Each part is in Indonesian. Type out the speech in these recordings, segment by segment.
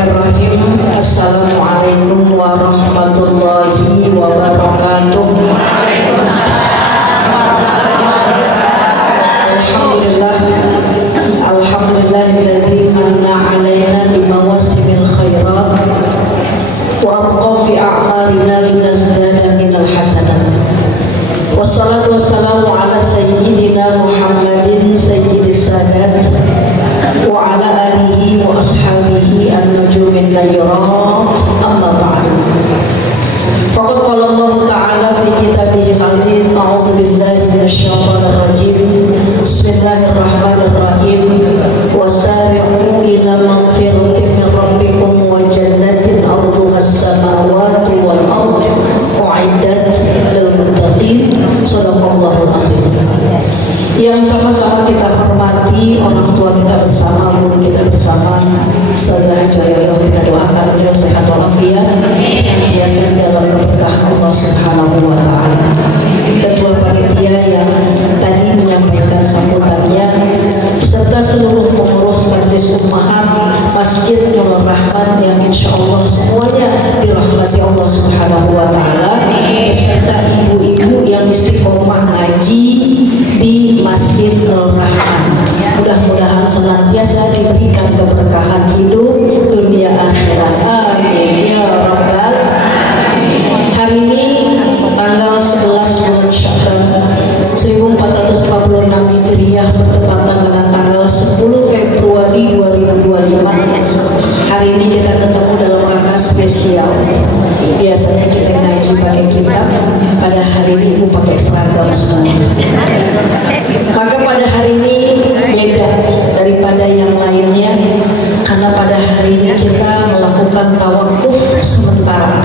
Bismillahirrahmanirrahim. Assalamualaikum warahmatullahi wabarakatuh. Alhamdulillahilladzi manna 'alaina bimawasimil khairat wa abqa fi a'malina linazdada minal hasanat. Wassalatu wassalamu ala sayyidina Muhammadin sayyidis sadat wa ala alihi wa ashabihi an-nujumin layrat, amma ba'du. Faqad qala Allah ta'ala fi kitabihil aziz, a'udzu billahi minasyaitonir rajim. Bismillahirrahmanirrahim. Wasari'u ila maghfiratin min rabbikum wa jannatin 'arduhas samawati wal ardu u'iddat lil muttaqin. Shadaqallahul azim. Yang sama-sama kita hormati orang tua kita bersama, guru kita bersama, saudara jaya kita doakan beliau sehat walafiat, senantiasa dalam keberkahan Allah Subhanahu wa taala. Ketua panitia yang tadi menyampaikan sambutannya beserta seluruh pengurus Majelis Ummahat Masjid Nurul Rahman yang insya Allah semuanya dirahmati Allah Subhanahu wa taala, beserta ibu-ibu yang istiqomah ngaji di Masjid Nurul Rahman. Mudah-mudahan senantiasa diberikan keberkahan hidup dunia akhirat. Amin ya rabbal alamin. Hari ini tanggal 11 bulan Sya'ban 1446 Hijriah bertepatan dengan tanggal 10 Februari 2025. Hari ini kita ketemu dalam rangka spesial. Biasanya kita ngaji pakai kitab, pada hari ini ibu pakai seragam semua. Maka pada hari ini beda daripada yang lainnya, karena pada hari ini kita melakukan tawakuf sementara.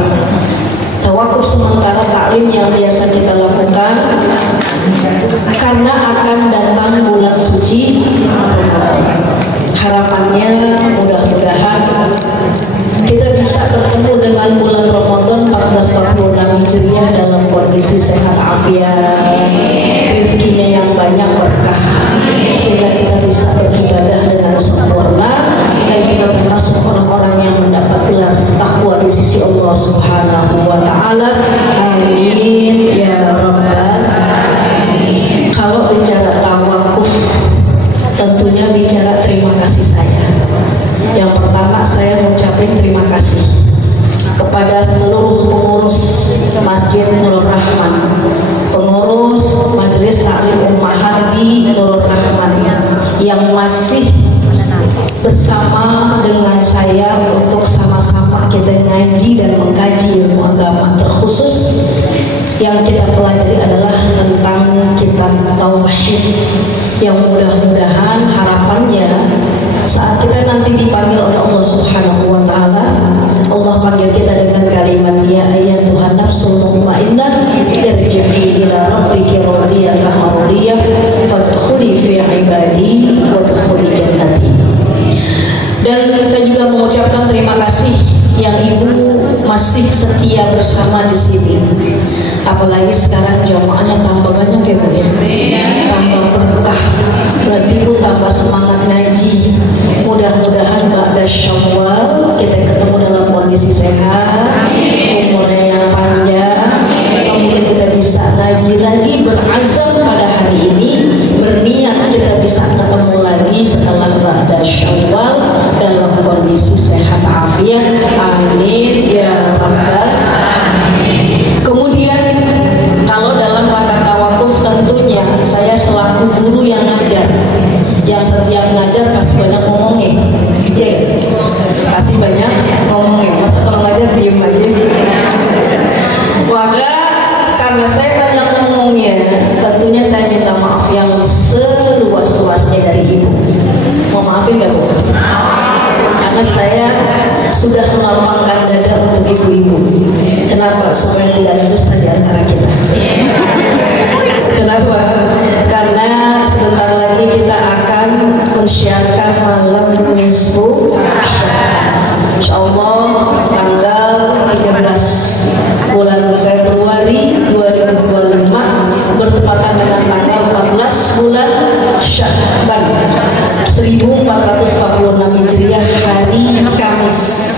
Tawakuf sementara taklim yang biasa kita lakukan karena akan datang bulan suci Ramadan. Harapannya mudah-mudahan kita bisa bertemu dengan bulan Ramadan 1446 Hijriah dalam kondisi sehat afiat, rezekinya yang banyak berkah, sehingga kita bisa beribadah dengan sempurna dan kita termasuk orang-orang yang mendapat gelar takwa di sisi Allah Subhanahu wa taala. Amin ya rabbal alamin. Kalau bicara tawakuf, tentunya bicara terima kasih saya. Yang pertama saya mengucapkan terima kasih kepada seluruh pengurus Masjid Nurul Rahman, pengurus Majelis Taklim Ummahat di Nurul Rahman yang masih bersama dengan saya untuk sama-sama kita ngaji dan mengkaji ilmu agama. Terkhusus yang kita pelajari adalah tentang kitab Tauhid, yang mudah-mudahan harapannya saat kita nanti dipanggil oleh Allah Subhanahu wa taala, Allah panggil kita dengan kalimat ya ayyatuhan nafsul mutmainnah irji'i ila rabbiki radiyatan mardiyah fadkhuli fi ibadi wadkhuli jannati. Dan saya juga mengucapkan terima kasih yang ibu masih setia bersama di sini. Apalagi sekarang jamaahnya tambah banyak ya Bu ya, tambah berkah, berarti ibu tambah semangat ngaji. Mudah-mudahan ba'da Syawal kita ketemu dalam kondisi sehat, umurnya yang panjang, kemudian kita bisa ngaji lagi, berazam pada hari ini, berniat kita bisa ketemu lagi setelah ba'da Syawal dalam kondisi sehat afiat. Amin ya rabbal alamin. Kemudian kalau dalam rangka tawakuf tentunya saya selaku guru yang ngajar, yang setiap ngajar pasti banyak ngomongnya, ya pasti banyak ngomongnya. Masa kalau ngajar diem aja? Maka karena saya banyak ngomongnya, tentunya saya minta maaf yang seluas-luasnya dari ibu. Mau maafin gak Bu? Karena saya sudah melapangkan dada untuk ibu-ibu. Kenapa? Supaya tidak ada dusta di antara kita. Kenapa? Karena sebentar lagi kita akan menyiarkan malam nisfu insya Allah tanggal 13 bulan Februari 2025 bertepatan dengan tanggal 14 bulan Sya'ban 1446 Hijriah, hari Kamis.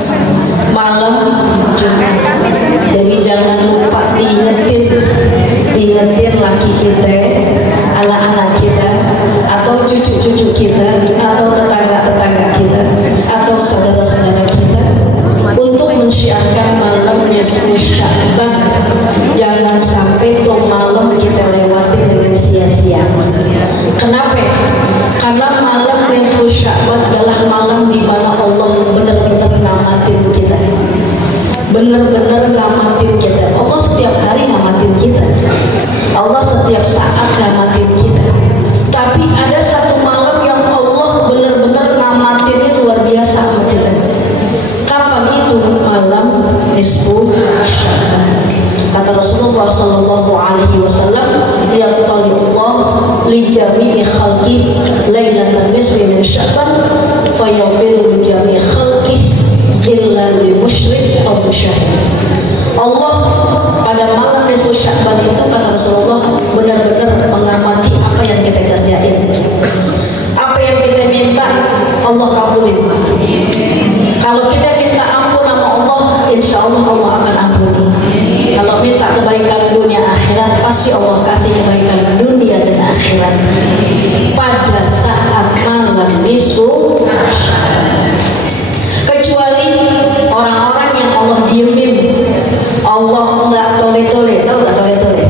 saudara-saudara kita untuk mensyiarkan malam nisfu Sya'ban. Jangan sampai tuh malam kita lewati dengan sia-sia. Kenapa? Karena malam nisfu Sya'ban adalah malam di mana Allah benar-benar ngamatin kita. Benar-benar ngamatin kita. Allah setiap hari ngamatin kita. Allah setiap saat ngamatin kita. Tapi ada satu malam yang Allah benar-benar ngamatin luar biasa sama kita. Kapan itu? Malam nisfu Sya'ban. Kata Rasulullah sallallahu alaihi wasallam, "Yaqtali Allah li jami'i khalqi lailatan nisfi min Sya'ban, fayaghfiru li jami'i khalqi illa lil musyrik aw musyahid." Allah pada malam nisfu Sya'ban itu, kata Rasulullah, benar-benar mengamati apa yang kita kerjain. Apa yang kita minta, Allah kabulin. Kalau kita minta ampun sama Allah, insya Allah Allah akan ampuni. Kalau minta kebaikan dunia akhirat, pasti Allah kasih kebaikan dunia dan akhirat. Pada saat malam nisfu Sya'ban. Kecuali orang-orang yang Allah diemin, Allah nggak tole-tole, tahu nggak tole-tole?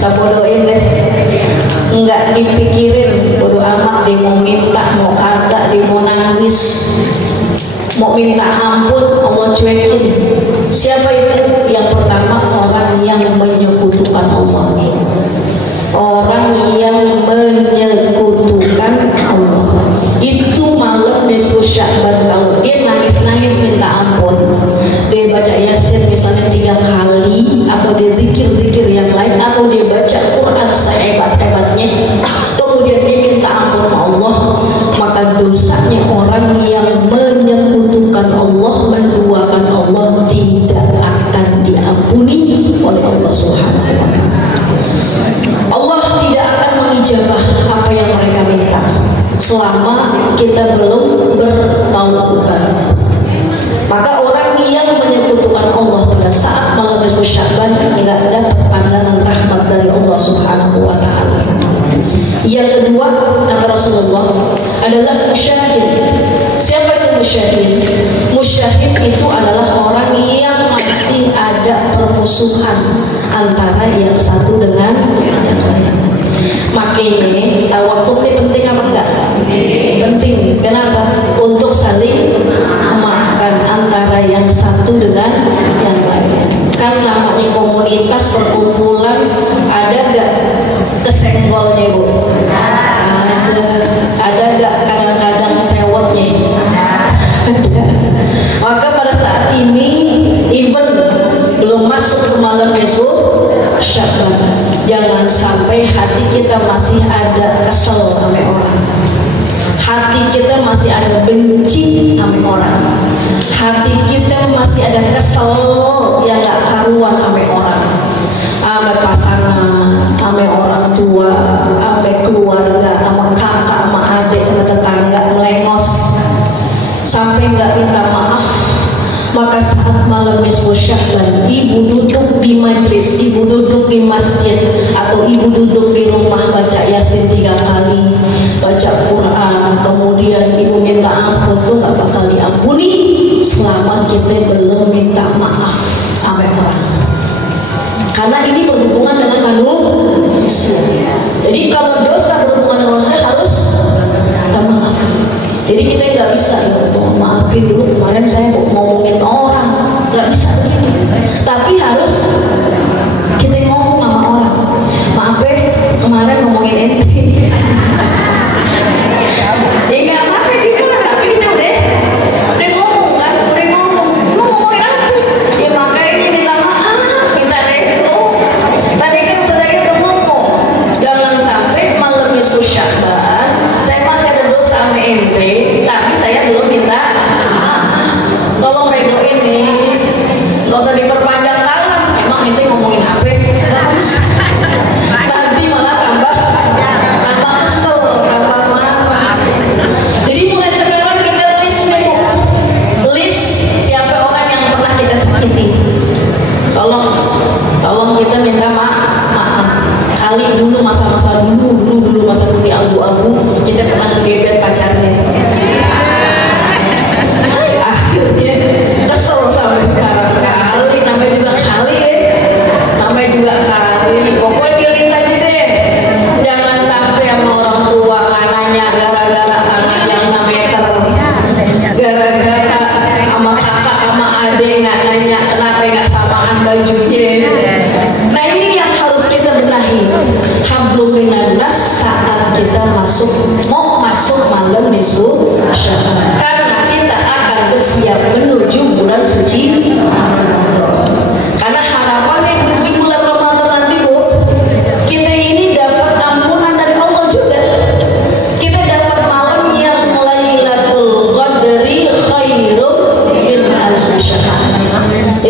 Sabodoin deh, nggak dipikirin, bodo amat, dia mau minta, mau kagak, dia mau nangis, mau minta ampun, Allah cuekin. Siapa itu? Yang pertama, orang yang menyekutukan Allah. Orang yang menyekutukan Allah. Itu malam nisfu Sya'ban, kalau dia nangis-nangis minta ampun, dia baca Yasin misalnya 3 kali, atau dia zikir-zikir yang lain, atau dia baca Quran sehebat-hebatnya, kemudian dia minta ampun Allah, maka dosanya orang yang menyekutukan Allah, menduakan Allah, tidak akan diampuni oleh Allah Subhanahu wa Ta'ala. Allah tidak akan mengijabah apa yang mereka minta selama kita belum bertaubat. Maka orang yang menyekutukan Allah pada saat malam nisfu Sya'ban tidak dapat pandangan rahmat dari Allah Subhanahu wa Ta'ala. Yang kedua, kata Rasulullah, adalah musyahid. Siapa itu musyahid? Musyahid itu adalah orang yang masih ada permusuhan antara yang satu dengan yang lain. Makanya tawakuf ini penting apa enggak? Penting. Kenapa? Untuk saling memaafkan antara yang satu dengan yang lain. Kan namanya komunitas, perkumpulan, ada enggak kesenggolnya, Bu? Ada enggak kadang-kadang sewotnya? Ada. Maka pada saat ini, even belum masuk ke malam nisfu Sya'ban, jangan sampai hati kita masih ada kesel sama orang, hati kita masih ada benci sama orang, hati kita masih ada kesel yang gak karuan sama orang, sama pasangan, sama orang tua, sama keluarga, sama kakak, sama adik, sama tetangga, melengos sampai gak minta maaf. Maka saat malam nisfu Sya'ban, ibu duduk di majlis, ibu duduk di masjid, atau ibu duduk di rumah baca Yasin 3 kali, baca Quran, kemudian ibu minta ampun, tuh gak bakal diampuni selama kita belum minta maaf sama orang. Karena ini berhubungan dengan manusia. Jadi kalau dosa berhubungan dengan manusia harus minta maaf. Jadi kita nggak bisa, ya, maafin dulu kemarin saya ngomongin orang, nggak bisa begitu. Tapi harus kita ngomong sama orang, maaf kemarin ngomongin ente. Ya nggak apa-apa gimana, tapi kita udah ngomong kan, udah ngomong ngomongin apa? Ya makanya minta maaf, minta tadi kan saya udah ngomong, jangan sampai malam nisfu Sya'ban saya masih ada dosa sama ente, tapi saya belum minta maaf. Tolong bego ini nggak usah diperpanjang dalam. Emang ente ngomongin apa? Nanti malah tambah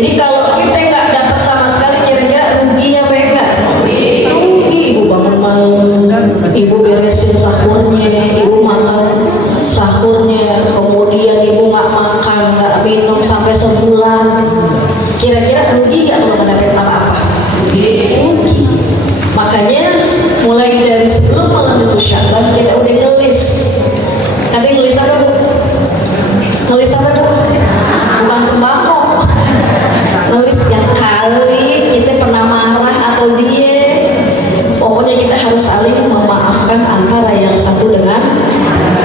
Jadi kalau kita nggak dapat sama sekali, kira-kira rugi apa enggak? Rugi. Ibu bangun malam, ibu beresin sahurnya, ibu makan sahurnya, kemudian ibu nggak makan, nggak minum sampai sebulan. Kira-kira rugi nggak kalau nggak dapat apa-apa? Rugi. Makanya mulai dari sebelum malam itu Sya'ban kita udah ngelis. Tadi ngelis apa bu? Ngelis apa bu? Bukan sembako. Ngelis yang kali kita pernah marah atau dia. Pokoknya kita harus saling memaafkan antara yang satu dengan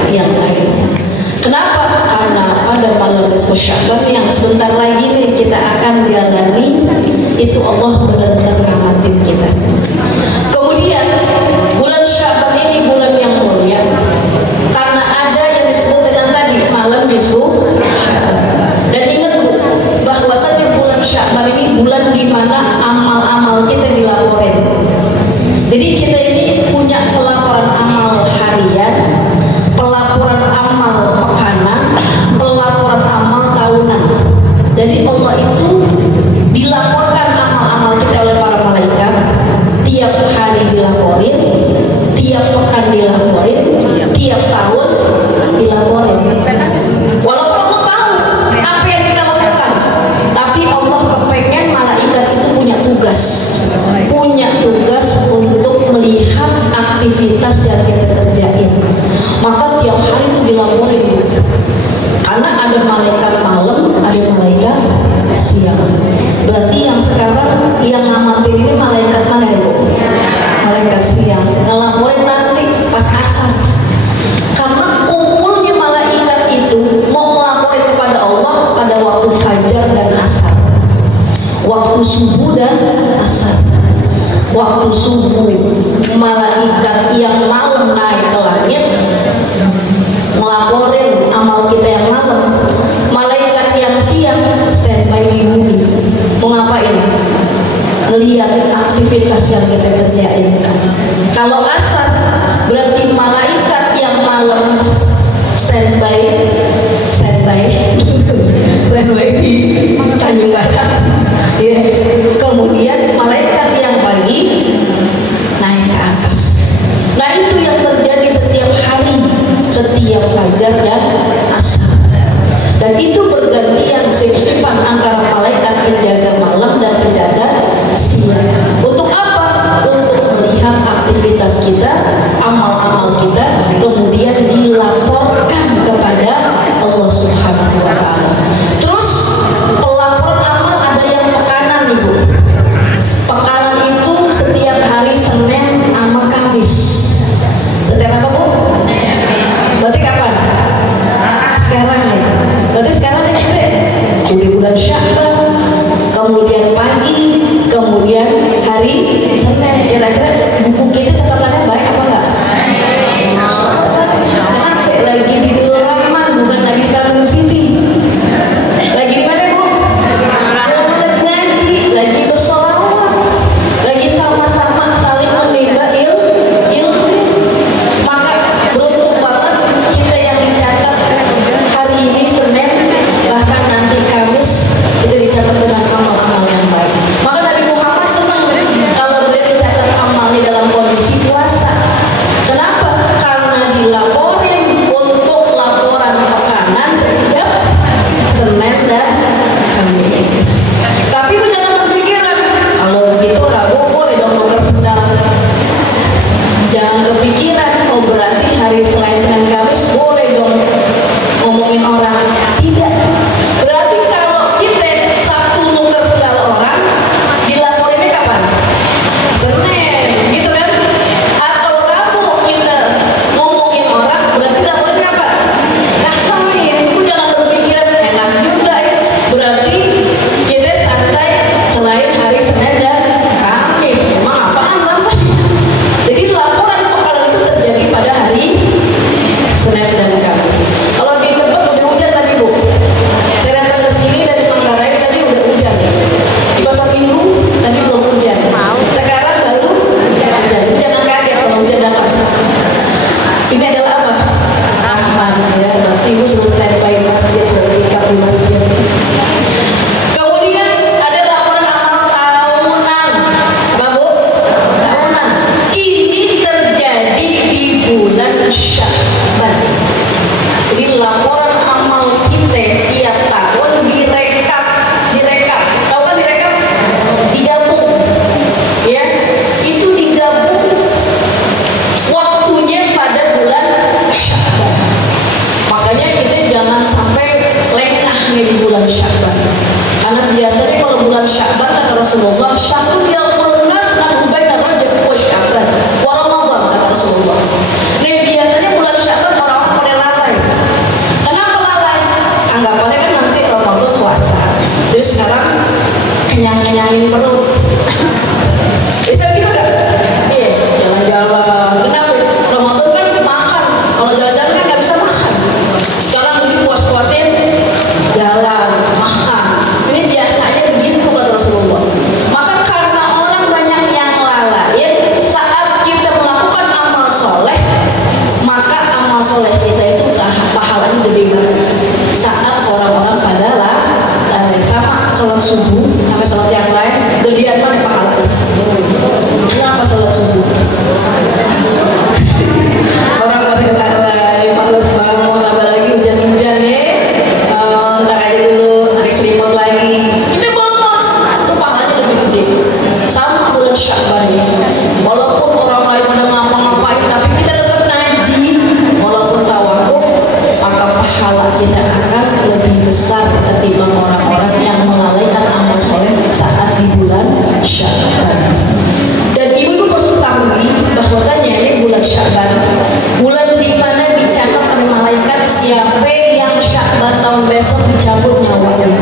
yang lainnya. Kenapa? Karena pada malam nisfu Sya'ban yang sebentar lagi nih kita akan jalani, itu Allah benar-benar rahmatin kita. Kemudian bulan Sya'ban ini bulan yang mulia karena ada yang disebut dengan tadi malam nisfu Sya'ban. Dan ingat bu, bahwasanya bulan Sya'ban ini bulan di mana amal-amal kita dilaporin. Jadi kita ini punya pelaporan amal harian, pelaporan amal pekanan, pelaporan amal tahunan. Jadi Allah itu dilaporkan amal-amal kita oleh para malaikat. Tiap hari dilaporin, tiap pekan dilaporin, tiap tahun dilaporin. Walaupun Allah tahu apa yang kita lakukan, tapi Allah kepengen malaikat itu punya tugas untuk melihat aktivitas yang kita kerjain. Maka tiap hari itu dilaporin. Karena ada malaikat malam, ada malaikat siang. Berarti yang sekarang yang ngamatin ini malaikat mana ya bu? Malaikat siang. Ngelaporin nanti pas asar. Karena kumpulnya malaikat itu mau melaporin kepada Allah pada waktu fajar dan asar, waktu subuh dan asar. Waktu subuh malaikat yang malam naik ke langit ngelaporin amal kita yang malam. Malaikat yang siang standby di bumi mau ngapain? Ngelihat aktivitas yang kita kerjain. Kalau asar berarti malaikat yang malam standby di Tanjung Barat ya. Kemudian malaikat yang pagi naik ke atas. Nah itu yang terjadi setiap hari, setiap fajar dan asar. Dan itu bergantian sip-sipan antara malaikat penjaga malam dan penjaga siang. Untuk apa? Untuk melihat aktivitas kita, amal-amal kita, kemudian dilaporkan kepada Allah Subhanahu wa Ta'ala. Terus pelapor amal ada yang pekanan ibu. Pekanan itu setiap hari Senin sama Kamis. Setiap apa bu? Berarti kapan? Sekarang nih. Berarti sekarang nih sampai lengah nih di bulan Sya'ban. Karena biasanya kalau bulan Sya'ban kata Rasulullah, syahrul yaqulun nas lahu baina Rajab wa Sya'ban wa Ramadan kata Rasulullah. Nih biasanya bulan Sya'ban orang-orang pada lalai. Kenapa lalai? Anggapannya kan nanti Ramadan puasa. Terus sekarang kenyang-kenyangin perut. Bisa gitu gak? Iya, jalan-jalan. Kenapa? Ramadan kan makan. Kalau jalan-jalan kan gak bisa makan. Sekarang lagi puas-puasin jalan, makan. Ini biasanya begitu kata Rasulullah. Maka karena orang banyak yang lalai, saat kita melakukan amal soleh, maka amal soleh kita itu pahalanya gede banget. Saat orang-orang pada lalai, sama sholat subuh sampai sholat yang lain, gedean mana pahalanya? Kenapa sholat subuh? Orang pada lalai, males bangun, apalagi hujan-hujan ya. Ntar aja dulu, narik selimut lagi. Kita bangun, itu pahalanya lebih gede. Sama bulan Sya'ban ya. Walaupun orang lain pada ngapa-ngapain, tapi kita tetap ngaji. Walaupun tawakuf, maka pahala kita akan lebih besar ketimbang orang-orang yang melalaikan amal soleh saat di bulan Sya'ban. Dan ibu-ibu perlu ketahui bahwasanya ini bulan Sya'ban, bulan di mana dicatat oleh malaikat siapa yang Sya'ban tahun besok dicabut nyawanya.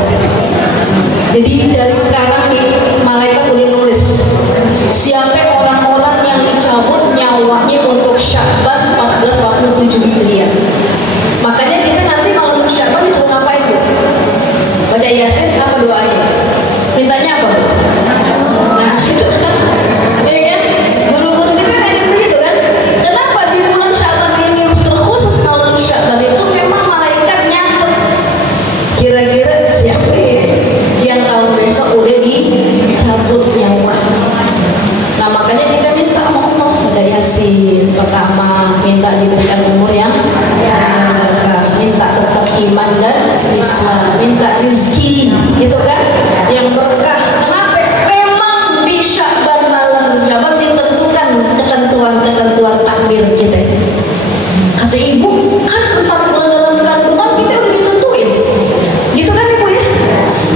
Jadi dari sekarang nih malaikat boleh nulis siapa orang-orang yang dicabut nyawanya untuk Sya'ban 1447 Hijriah. Makanya kita nanti malam Sya'ban disuruh ngapain Bu? Baca Yasin apa doanya? Mintanya apa? Nah itu kan, ya kan? Guru-guru kita ngajar begitu kan? Kenapa di bulan Sya'ban ini terkhusus malam Sya'ban itu memang malaikat nyatet kira-kira siapa yang tahun besok udah dicabut nyawa. Nah makanya kita minta sama Allah baca Yasin. Pertama minta diberikan umur yang minta tetap iman dan Islam, minta rezeki, gitu kan? Yang berkah. Kenapa? Memang di Sya'ban malam Sya'ban ditentukan ketentuan takdir kita. Kata ibu, kan 4 bulan dalam kandungan kita udah ditentuin, gitu kan ibu ya?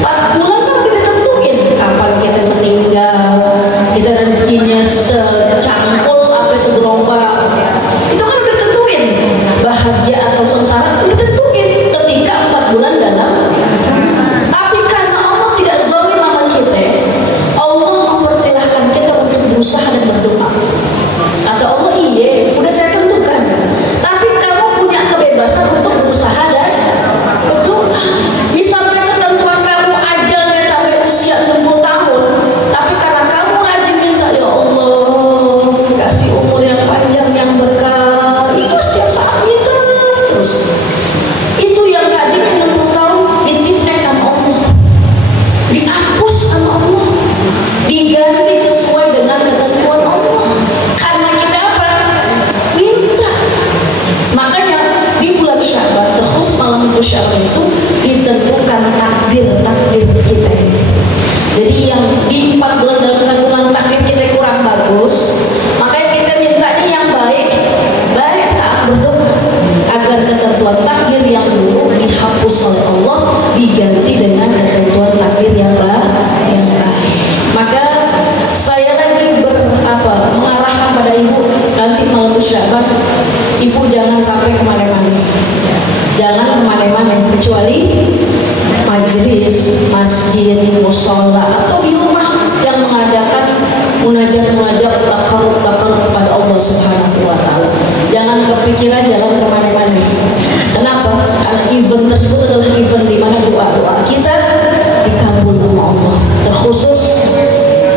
4 bulan kan udah ditentuin kapan kita meninggal, kita rezekinya secangkul apa segerobak, itu kan udah ditentuin. Bahagia atau sengsara udah ditentuin ketika 4 bulan dalam. Tapi karena Allah tidak zalim sama kita, Allah mempersilahkan kita untuk berusaha dan berdoa. Kata Allah, iya, udah saya tentukan. Tapi kamu punya kebebasan untuk berusaha dan berdoa. Misalnya ketentuan kamu ajalnya sampai usia 60 tahun, tapi karena kamu rajin minta, ya Allah, kasih umur yang panjang yang berkah, itu setiap saat kita terus. Itu yang tadinya 60 tahun ditipek sama Allah, dihapus sama Allah, diganti sesuai dengan ketentuan Allah. Karena kita apa? Minta. Makanya di bulan Sya'ban, terkhusus malam itu Sya'ban itu ditentukan takdir kita ini. Jadi yang di 4 bulan dalam kandungan takdir kita kurang bagus, makanya kita mintanya yang baik saat berdoa agar ketentuan takdir yang dulu dihapus oleh Allah diganti dengan ketentuan takdir yang baik. Maka saya lagi mengarahkan pada ibu nanti malam Sya'ban, ibu jangan sampai kemana-mana, jangan kemana-mana kecuali majelis, masjid, musola atau di rumah yang mengadakan munajat takarub kepada Allah Subhanahu wa Ta'ala. Jangan kepikiran jalan kemana-mana. Kenapa? Karena event tersebut adalah event di mana doa-doa kita dikabul oleh Allah. Terkhusus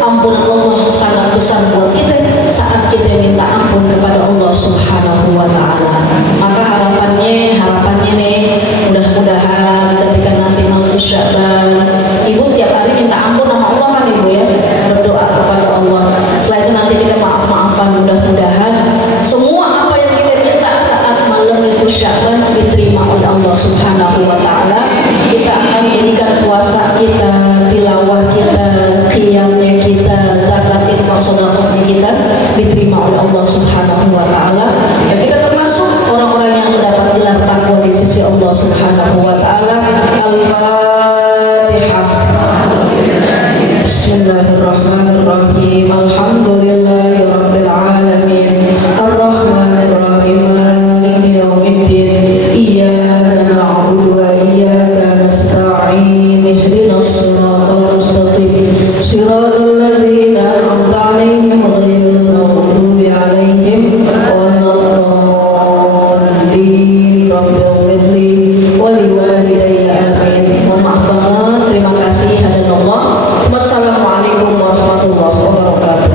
ampunan Allah sangat besar buat kita saat kita minta ampun kepada Allah Subhanahu wa Ta'ala. Maka harapannya nih, mudah-mudahan ketika nanti mau Sya'ban, ibu tiap hari minta ampun sama Allah kan ibu ya, berdoa kepada Allah. Setelah itu nanti kita maaf-maafan, mudah-mudahan semua apa yang kita minta saat malam nisfu Sya'ban diterima oleh Allah Subhanahu wa Ta'ala. Kita akan jadikan puasa kita, tilawah kita, qiyamnya kita, zakat, infak, sedekahnya kita diterima oleh Allah Subhanahu wa Ta'ala. Dan kita termasuk orang-orang yang mendapat gelar takwa di sisi Allah Subhanahu Subhanahu wa taala. Al-Fatihah. Bismillahirrahmanirrahim. Alhamdulillahirabbil alamin. Arrahmanir rahim. Maliki yaumiddin. Iyyaka na'budu wa iyyaka nasta'in. Ihdinas siratal mustaqim. Shiratal ladzina an'amta 'alaihim ghairil maghdubi 'alaihim waladdallin. Rabbighfirli wa liwalidayya amin. Mohon maaf banget. Terima kasih hadan Allah. Wassalamualaikum warahmatullahi wabarakatuh.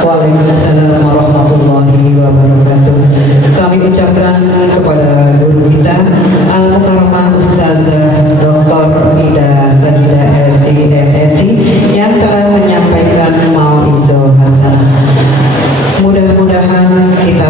Waalaikumsalam warahmatullahi wabarakatuh. Kami ucapkan kepada guru kita Al-Mukarramah Ustazah Dr. Ida Sajidah SI yang telah menyampaikan mau'izah hasanah. Mudah-mudahan kita